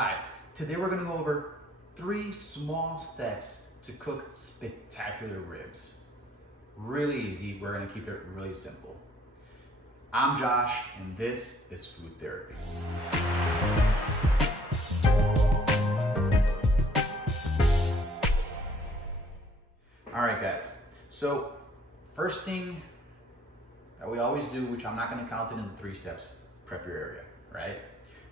Hi, today we're gonna go over 3 small steps to cook spectacular ribs. Really easy, we're gonna keep it really simple. I'm Josh, and this is Food Therapy. All right, guys, so first thing that we always do, which I'm not gonna count it in the 3 steps, prep your area, right?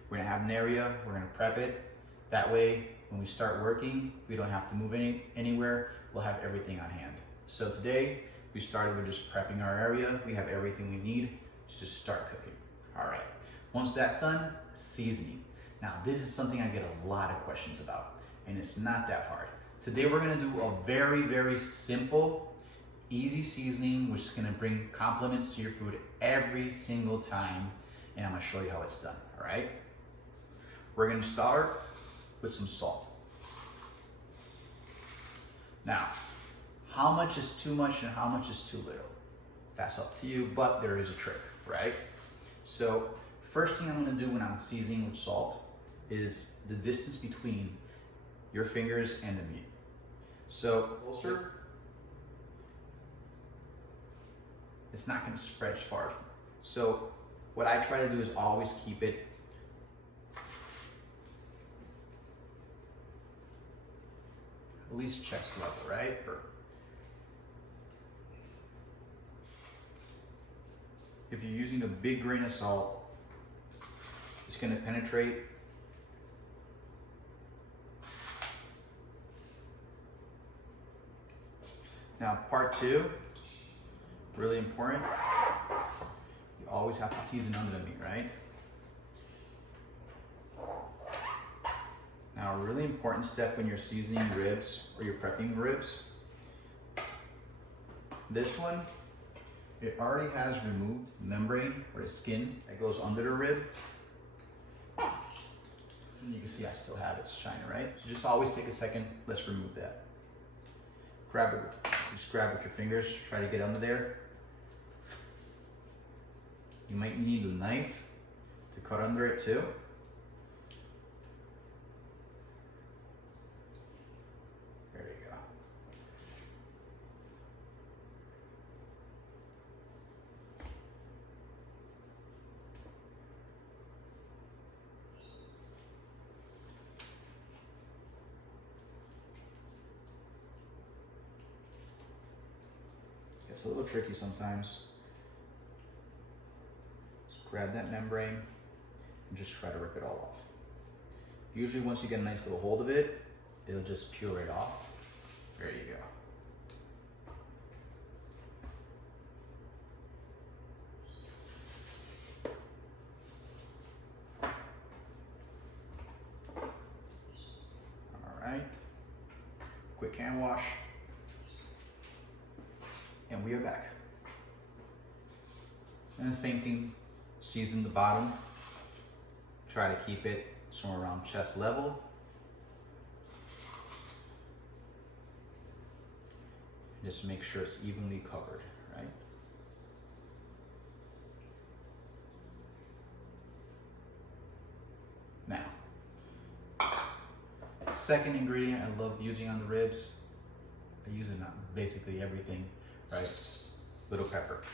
We're gonna have an area, we're gonna prep it. That way, when we start working, we don't have to move anywhere. We'll have everything on hand. So today, we started with just prepping our area. We have everything we need to just start cooking. All right, once that's done, seasoning. Now, this is something I get a lot of questions about, and it's not that hard. Today, we're gonna do a very, very simple, easy seasoning, which is gonna bring compliments to your food every single time, and I'm gonna show you how it's done, all right? We're gonna start with some salt. Now, how much is too much and how much is too little? That's up to you, but there is a trick, right? So, first thing I'm gonna do when I'm seasoning with salt is the distance between your fingers and the meat. So, closer, it's not gonna spread as far. So, what I try to do is always keep it at least chest level, right? If you're using a big grain of salt, it's gonna penetrate. Now, part 2, really important. You always have to season under the meat, right? Now, a really important step when you're seasoning ribs or you're prepping ribs, this one, it already has removed the membrane or the skin that goes under the rib. And you can see I still have it, it's shiny, right? So just always take a second, let's remove that. Grab it, just grab it with your fingers, try to get under there. You might need a knife to cut under it too. There you go. It's a little tricky sometimes. Grab that membrane and just try to rip it all off. Usually once you get a nice little hold of it, it'll just peel right off. There you go. All right, quick hand wash, and we are back. And the same thing, season the bottom. Try to keep it somewhere around chest level. Just make sure it's evenly covered, right? Now, second ingredient I love using on the ribs, I use it on basically everything, right? Little pepper.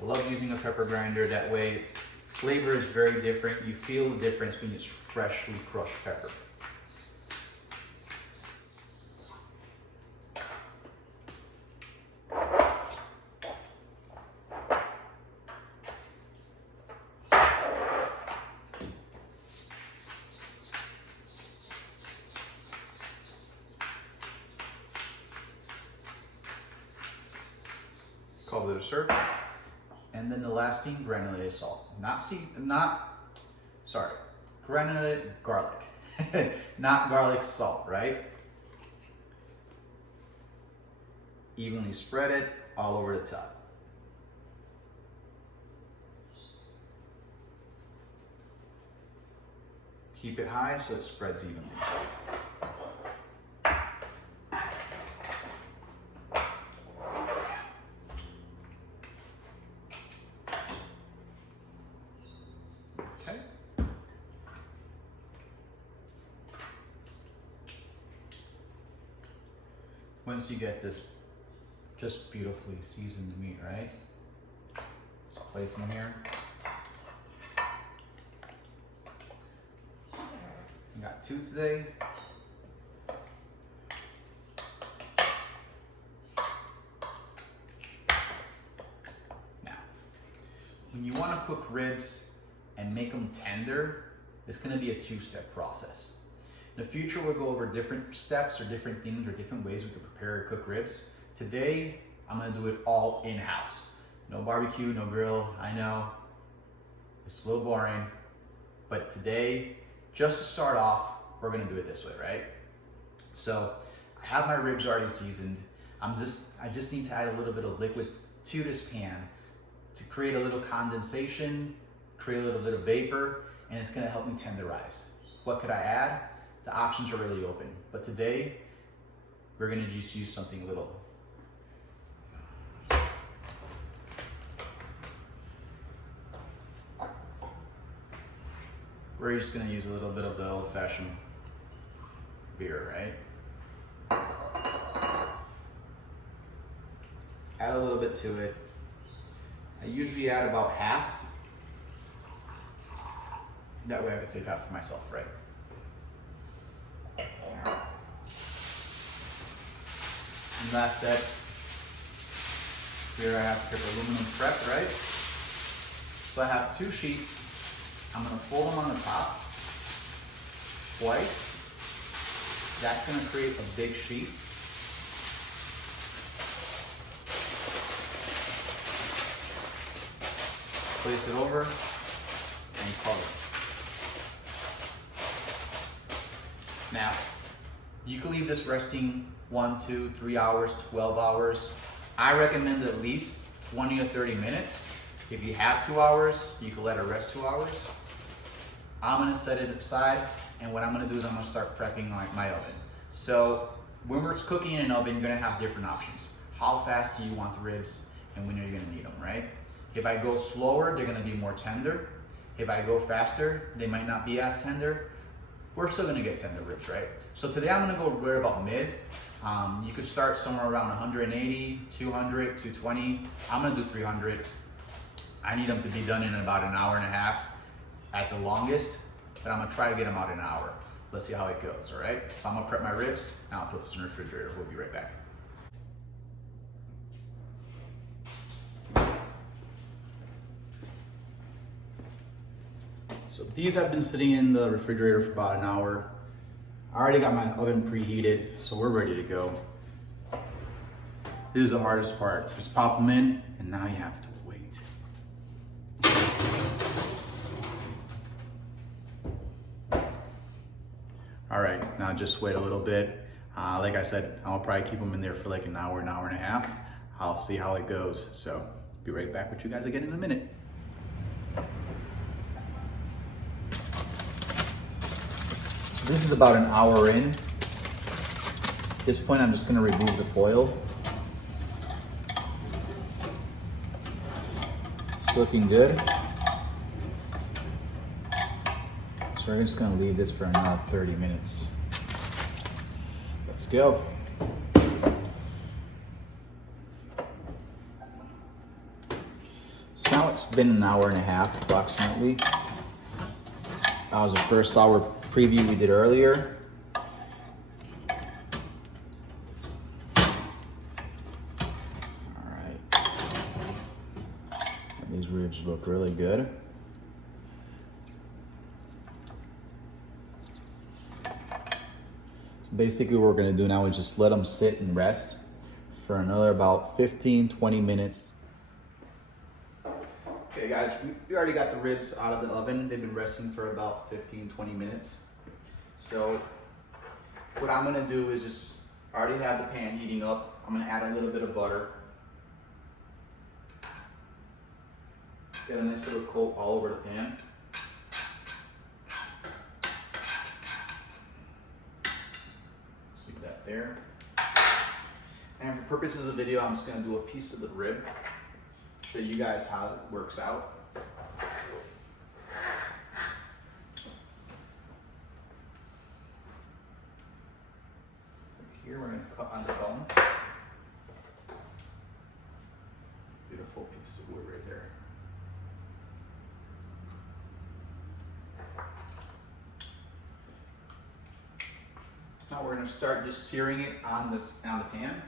I love using a pepper grinder, that way flavor is very different. You feel the difference when it's freshly crushed pepper. Cover the surface. And then the last thing, granulated salt. Granulated garlic. Not garlic salt, right? Evenly spread it all over the top. Keep it high so it spreads evenly. once you get this just beautifully seasoned meat, right? Just place in here. I got 2 today. Now, when you want to cook ribs and make them tender, it's going to be a 2-step process. In the future, we'll go over different steps or different things or different ways we can prepare or cook ribs. Today, I'm going to do it all in-house. No barbecue, no grill. I know it's a little boring, but today, just to start off, we're going to do it this way, right? So I have my ribs already seasoned. I just need to add a little bit of liquid to this pan to create a little condensation, create a little bit of vapor, and it's going to help me tenderize. What could I add? The options are really open, but today we're going to just use something little. We're just going to use a little bit of the old-fashioned beer, right? Add a little bit to it. I usually add about half. That way I can save half for myself, right? And last step, here I have aluminum prep, right? So I have 2 sheets. I'm gonna fold them on the top twice. That's gonna create a big sheet. Place it over and cover. Now, you can leave this resting 1, 2, 3 hours, 12 hours. I recommend at least 20 or 30 minutes. If you have 2 hours, you can let it rest 2 hours. I'm gonna set it aside, and what I'm gonna do is I'm gonna start prepping my oven. So when we're cooking in an oven, you're gonna have different options. How fast do you want the ribs, and when are you gonna need them, right? If I go slower, they're gonna be more tender. If I go faster, they might not be as tender. We're still gonna get tender ribs, right? So today I'm gonna go right about mid. You could start somewhere around 180, 200, 220. I'm gonna do 300. I need them to be done in about an hour and a half at the longest, but I'm gonna try to get them out in an hour. Let's see how it goes, all right? So I'm gonna prep my ribs, and I'll put this in the refrigerator. We'll be right back. So these have been sitting in the refrigerator for about an hour. I already got my oven preheated, so we're ready to go. This is the hardest part. Just pop them in, and now you have to wait. All right, now just wait a little bit. Like I said, I'll probably keep them in there for like an hour and a half. I'll see how it goes. So be right back with you guys again in a minute. This is about an hour in. At this point, I'm just gonna remove the foil. It's looking good. So we're just gonna leave this for another 30 minutes. Let's go. So now it's been an hour and a half approximately. That was the first hour preview we did earlier. All right. And these ribs look really good. So basically what we're gonna do now is just let them sit and rest for another about 15-20 minutes. Okay guys, we already got the ribs out of the oven. They've been resting for about 15-20 minutes. So what I'm gonna do is just, I already have the pan heating up. I'm gonna add a little bit of butter. Get a nice little coat all over the pan. See that there. And for purposes of the video, I'm just gonna do a piece of the rib. Show you guys how it works out. Here we're going to cut on the bone. full piece of wood right there. Now we're going to start just searing it on the pan.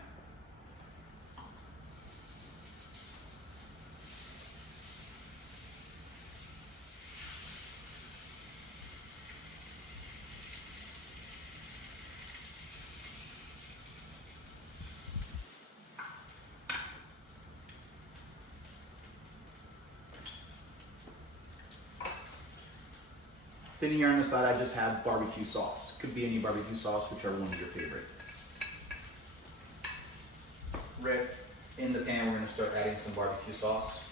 Then here on the side, I just have barbecue sauce. Could be any barbecue sauce, whichever one's your favorite. Right in the pan, we're going to start adding some barbecue sauce.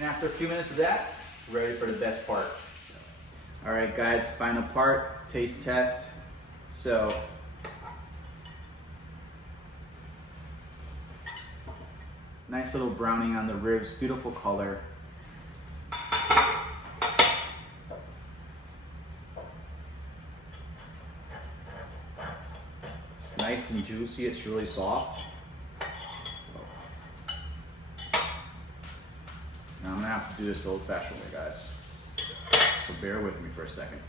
And after a few minutes of that, we're ready for the best part. All right, guys, final part, taste test. So, nice little browning on the ribs, beautiful color. It's nice and juicy, it's really soft. Now I'm gonna have to do this the old-fashioned way, guys. So bear with me for a second.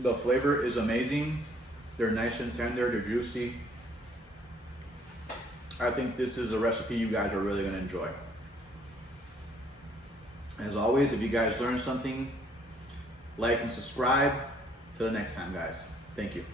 The flavor is amazing. They're nice and tender, they're juicy. I think this is a recipe you guys are really gonna enjoy. As always, if you guys learned something, like and subscribe. Till the next time, guys. Thank you.